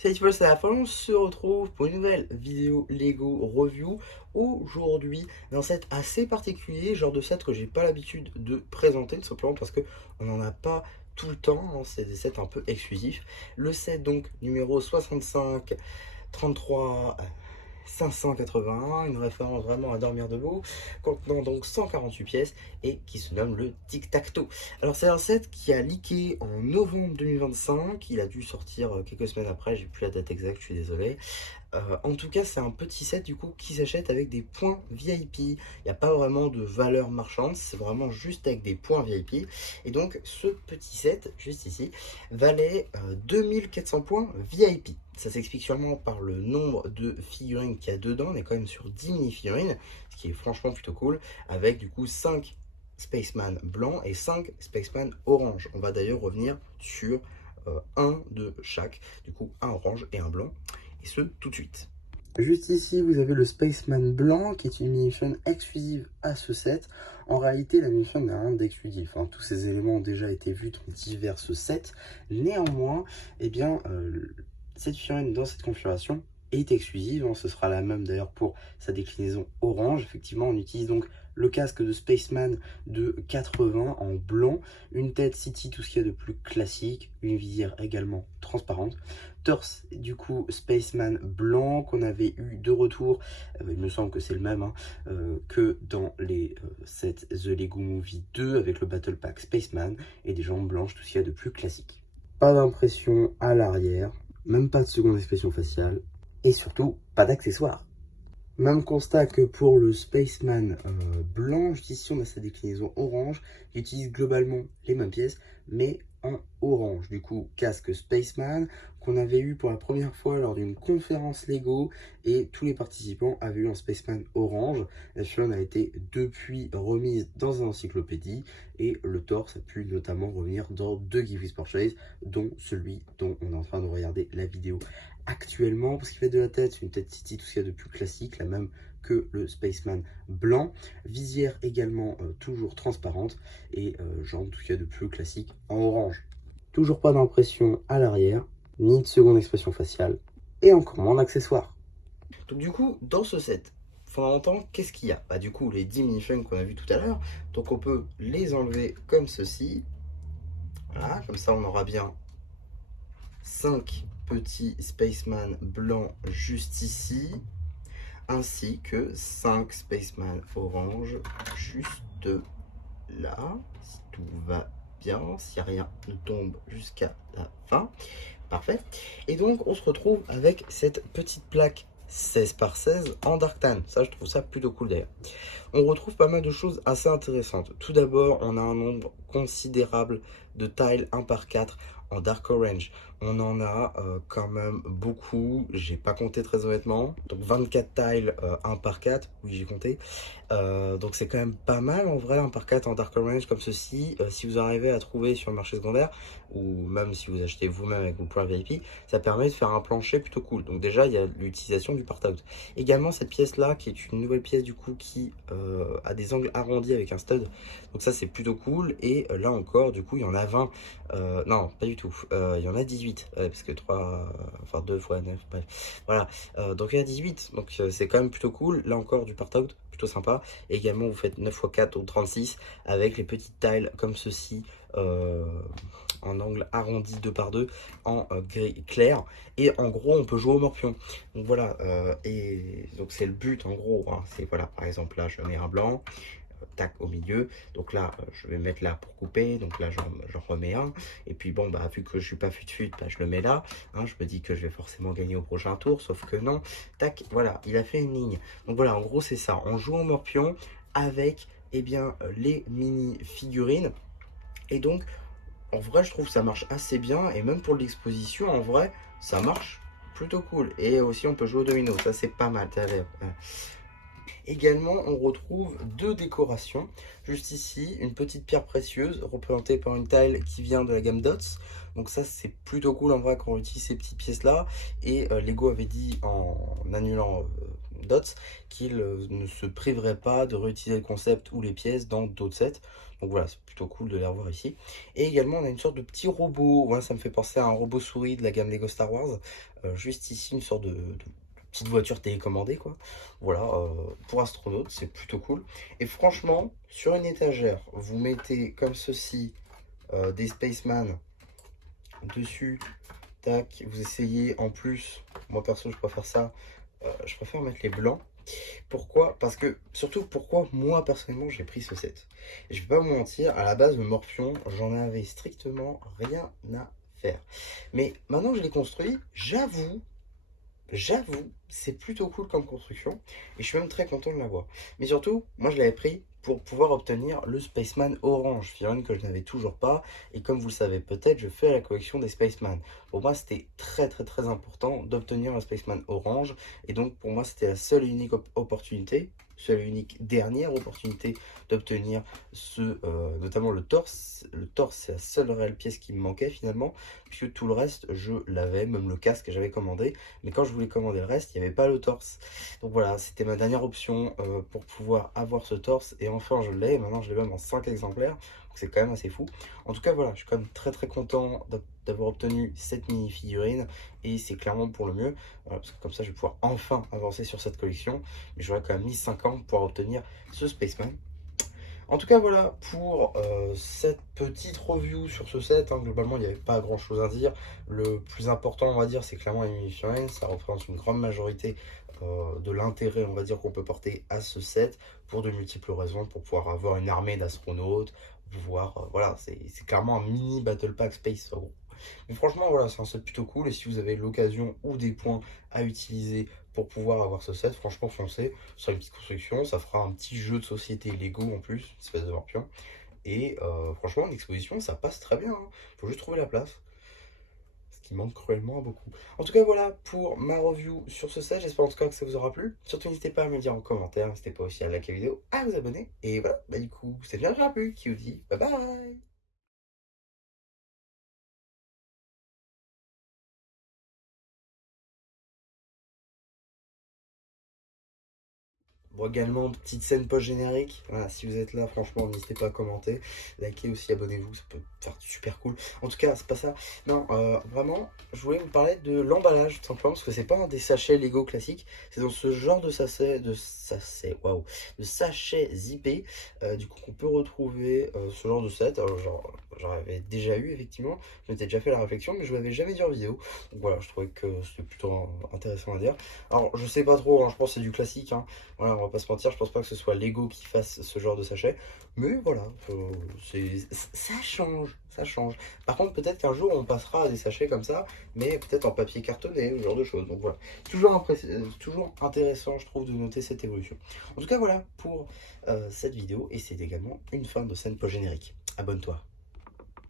Salut tout le monde, c'est la fin, on se retrouve pour une nouvelle vidéo Lego Review. Aujourd'hui, dans un set assez particulier, genre de set que j'ai pas l'habitude de présenter, tout simplement parce que on n'en a pas tout le temps, hein, c'est des sets un peu exclusifs. Le set donc numéro 65 33 581, une référence vraiment à dormir debout, contenant donc 148 pièces et qui se nomme le Tic-Tac-Toe. Alors c'est un set qui a leaké en novembre 2025, il a dû sortir quelques semaines après, j'ai plus la date exacte, je suis désolé. En tout cas, c'est un petit set du coup qui s'achète avec des points VIP. Il n'y a pas vraiment de valeur marchande, c'est vraiment juste avec des points VIP. Et donc, ce petit set, juste ici, valait 2400 points VIP. Ça s'explique sûrement par le nombre de figurines qu'il y a dedans. On est quand même sur 10 mini-figurines, ce qui est franchement plutôt cool, avec du coup 5 Spaceman blancs et 5 Spaceman orange. On va d'ailleurs revenir sur un de chaque, du coup un orange et un blanc. Et ce, tout de suite. Juste ici, vous avez le Spaceman blanc, qui est une minifigure exclusive à ce set. En réalité, la minifigure n'a rien d'exclusif, hein. Tous ces éléments ont déjà été vus dans divers sets. Néanmoins, eh bien, cette figurine dans cette configuration est exclusive, hein. Ce sera la même d'ailleurs pour sa déclinaison orange. Effectivement, on utilise donc le casque de Spaceman de 80 en blanc, une tête City, tout ce qu'il y a de plus classique, une visière également transparente, torse du coup Spaceman blanc qu'on avait eu de retour, il me semble que c'est le même, hein, que dans les sets The Lego Movie 2 avec le Battle Pack Spaceman et des jambes blanches, tout ce qu'il y a de plus classique. Pas d'impression à l'arrière, même pas de seconde expression faciale et surtout pas d'accessoires. Même constat que pour le Spaceman blanc, juste ici on a sa déclinaison orange, qui utilise globalement les mêmes pièces, mais en orange. Du coup, casque Spaceman, qu'on avait eu pour la première fois lors d'une conférence Lego, et tous les participants avaient eu un Spaceman orange. La figurine a été depuis remise dans une encyclopédie, et le torse a pu notamment revenir dans 2 Giveaway Purchase, dont celui dont on est en train de regarder la vidéo actuellement. Pour ce qui fait de la tête, c'est une tête City, tout ce qu'il y a de plus classique, la même que le Spaceman blanc. Visière également toujours transparente et jambes, tout ce qu'il y a de plus classique en orange. Toujours pas d'impression à l'arrière, ni de seconde expression faciale et encore moins d'accessoires. Donc du coup, dans ce set, fondamentalement, qu'est-ce qu'il y a? Bah du coup, les 10 mini-funks qu'on a vu tout à l'heure, donc on peut les enlever comme ceci. Voilà, comme ça on aura bien 5 petits Spaceman blancs juste ici, ainsi que 5 Spaceman orange juste là, si tout va bien, si rien ne tombe jusqu'à la fin. Parfait. Et donc on se retrouve avec cette petite plaque 16 par 16 en Dark Tan. Ça, je trouve ça plutôt cool d'ailleurs. On retrouve pas mal de choses assez intéressantes. Tout d'abord, on a un nombre considérable de tiles 1 par 4 en Dark Orange. On en a quand même beaucoup, j'ai pas compté très honnêtement. Donc 24 tiles 1 par 4, oui j'ai compté. Donc c'est quand même pas mal en vrai, 1 par 4 en Dark Orange comme ceci. Si vous arrivez à trouver sur le marché secondaire, ou même si vous achetez vous-même avec vos points VIP, ça permet de faire un plancher plutôt cool. Donc déjà il y a l'utilisation du part-out. Également cette pièce là qui est une nouvelle pièce du coup qui a des angles arrondis avec un stud. Donc ça c'est plutôt cool. Et là encore du coup il y en a 20. Non pas du tout. Il y en a 18 parce que 3, enfin 2 fois 9, bref. Voilà. Donc il y a 18. Donc c'est quand même plutôt cool. Là encore du part-out plutôt sympa. Et également vous faites 9 x 4 ou 36 avec les petites tiles comme ceci. En angle arrondi 2 par 2 en gris clair, et en gros on peut jouer au morpion. Donc voilà, et donc c'est le but en gros, hein. C'est voilà, par exemple là je mets un blanc, tac au milieu, donc là je vais mettre là pour couper, donc là j'en remets un, et puis bon bah vu que je suis pas fut bah, je le mets là, hein. Je me dis que je vais forcément gagner au prochain tour, sauf que non, tac, voilà, il a fait une ligne. Donc voilà, en gros c'est ça, on joue au morpion avec eh bien les mini figurines. Et donc en vrai, je trouve que ça marche assez bien. Et même pour l'exposition, en vrai, ça marche plutôt cool. Et aussi, on peut jouer au domino. Ça, c'est pas mal. Également, on retrouve 2 décorations. Juste ici, une petite pierre précieuse représentée par une tile qui vient de la gamme Dots. Donc ça, c'est plutôt cool en vrai quand on utilise ces petites pièces-là. Et Lego avait dit en annulant Dots, qu'il ne se priverait pas de réutiliser le concept ou les pièces dans d'autres sets. Donc voilà, c'est plutôt cool de les revoir ici. Et également, on a une sorte de petit robot. Voilà, ça me fait penser à un robot souris de la gamme Lego Star Wars. Juste ici, une sorte de petite voiture télécommandée, quoi. Voilà, pour astronaute, c'est plutôt cool. Et franchement, sur une étagère, vous mettez comme ceci des Spaceman dessus. Tac, vous essayez en plus, moi perso, je préfère ça. Je préfère mettre les blancs. Pourquoi? Parce que, surtout, pourquoi moi personnellement j'ai pris ce set? Je vais pas vous mentir, à la base le Morpion, j'en avais strictement rien à faire. Mais maintenant que je l'ai construit, j'avoue, c'est plutôt cool comme construction et je suis même très content de l'avoir. Mais surtout, moi je l'avais pris pour pouvoir obtenir le Spaceman orange, figurine que je n'avais toujours pas. Et comme vous le savez peut-être, je fais la collection des Spaceman. Pour moi, c'était très important d'obtenir un Spaceman orange. Et donc pour moi, c'était la seule et unique opportunité, seule et unique dernière opportunité d'obtenir notamment le torse. Le torse, c'est la seule réelle pièce qui me manquait finalement, puisque tout le reste, je l'avais, même le casque j'avais commandé. Mais quand je voulais commander le reste, il n'y avait pas le torse. Donc voilà, c'était ma dernière option pour pouvoir avoir ce torse. Et enfin, je l'ai. Et maintenant, je l'ai même en 5 exemplaires. Donc c'est quand même assez fou. En tout cas, voilà, je suis quand même très content d'avoir obtenu cette mini figurine. Et c'est clairement pour le mieux. Voilà, parce que comme ça, je vais pouvoir enfin avancer sur cette collection. Mais j'aurais quand même mis 5 ans pour obtenir ce Spaceman. En tout cas, voilà pour cette petite review sur ce set. Hein. Globalement, il n'y avait pas grand chose à dire. Le plus important, on va dire, c'est clairement les mini-figurines. Ça représente une grande majorité de l'intérêt, on va dire, qu'on peut porter à ce set pour de multiples raisons, pour pouvoir avoir une armée d'astronautes, pouvoir, voilà, c'est clairement un mini Battle Pack Space. Mais franchement, voilà, c'est un set plutôt cool. Et si vous avez l'occasion ou des points à utiliser pour pouvoir avoir ce set, franchement, foncez. Ce sera une petite construction. Ça fera un petit jeu de société Lego en plus, une espèce de morpion. Et franchement, en exposition, ça passe très bien. Hein. Faut juste trouver la place. Ce qui manque cruellement à beaucoup. En tout cas, voilà pour ma review sur ce set. J'espère en tout cas que ça vous aura plu. Surtout, n'hésitez pas à me le dire en commentaire. N'hésitez pas aussi à liker la vidéo, à vous abonner. Et voilà, bah du coup, c'est bien, j'ai plu. Qui vous dit bye bye. Bon, également, petite scène post-générique. Voilà, si vous êtes là, franchement, n'hésitez pas à commenter. Likez aussi, abonnez-vous, ça peut faire super cool. En tout cas, c'est pas ça. Non, vraiment, je voulais vous parler de l'emballage, tout simplement, parce que c'est pas un des sachets Lego classiques. C'est dans ce genre waouh, de sachets zippés, du coup, qu'on peut retrouver ce genre de set. Alors, genre, j'en avais déjà eu, effectivement. Je m'étais déjà fait la réflexion, mais je l'avais jamais dit en vidéo. Donc voilà, je trouvais que c'était plutôt intéressant à dire. Alors, je sais pas trop, hein, je pense que c'est du classique, hein. Voilà, on va pas se mentir, je pense pas que ce soit Lego qui fasse ce genre de sachet. Mais voilà, ça change, ça change. Par contre, peut-être qu'un jour on passera à des sachets comme ça, mais peut-être en papier cartonné, ce genre de choses. Donc voilà, toujours intéressant, je trouve, de noter cette évolution. En tout cas, voilà pour cette vidéo, et c'est également une fin de scène post-générique. Abonne-toi.